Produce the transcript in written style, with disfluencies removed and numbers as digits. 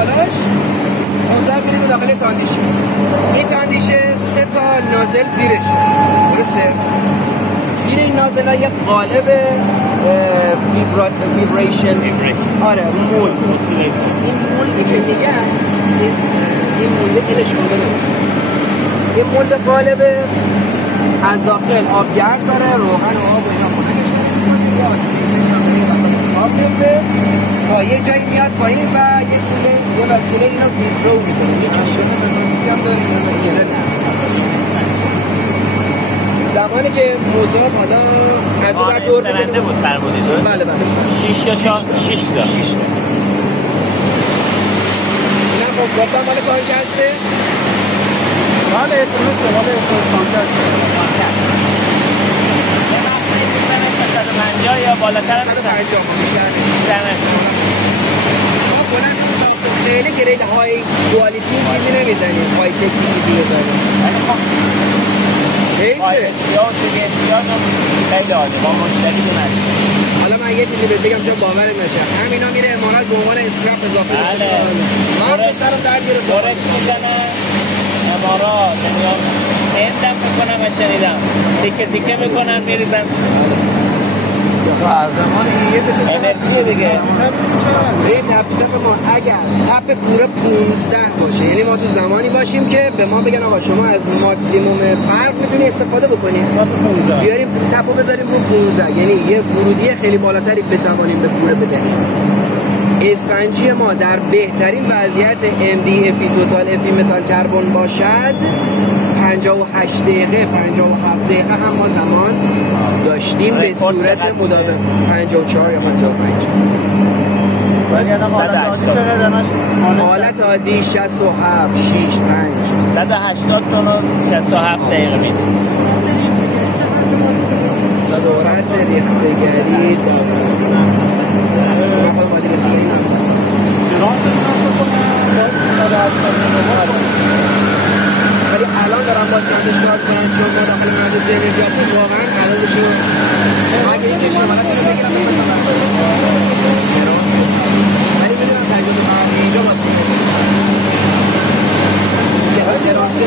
بالاش موزه میره داخل تاندیش. این تاندیش 3 تا نازل زیرش، درسته؟ زیر این نازل ها یه قالب ویبریشن، آره مول. این مولی که میگن این مولده الش کنده نمیشه، یه مولد قالبه از داخل آبگرد داره، روغن و آب و اینا خونگش داره، یه آسیلیشن هم وسط آب میفته تا یه جایی میاد پایین و یه وسیله اینو کنترل میکنه. یه کشون مغناطیسی هم داره یه جا نه. زمانی که مذاب حالا از اون بر دور بزنه بود فرمودی درست؟ بله 6 یا 6 تا اینم خب گفتم مال کارش هسته؟ بله اسمسه، بله اسمس کانکر 150 یا بالاتر 150 بیشتر ما کنن خیلی گرید های کوالیتی چیزی نمیزنیم، های تکنی چیزی بزنیم. بسیار خیلی عالی با مشتری هست. حالا من یه چیزی بهت بگم چون باورت نشه، همینا میره امارات به عنوان اسکرپ اضافه میشه. ما بستر رو در گیره فورکس میزنن امارات، هندم میکنم شنیدم تیکه میکنن میریزن انرژی دیگه. به تپ ما اگر تپ کوره 15 باشه، یعنی ما تو زمانی باشیم که به ما بگن آقا شما از ماکسیموم فرق میتونی استفاده بکنیم، بیاریم تپو بذاریم رو 15، یعنی یه ورودی خیلی بالاتری بتوانیم به کوره بدهیم. اسفنجی ما در بهترین وضعیت MDF توتال افی متال کربن باشد 58 دقیقه 57 دقیقه هم ما زمان داشتیم به صورت مداوم. 54 یا 55. ولی الان حالت عادی چقدر همش؟ حالت عادی 67 6 5 180 تا و 67 دقیقه میده. سرعت ریختگری ولی الان دارم با چندش کار کنن چون ما داخل محدود انرژی هستیم، واقعا الان بشه اگه این کشی حالت رو بگیرم ولی میدونم تجربه اینجا باید که حالا دراسته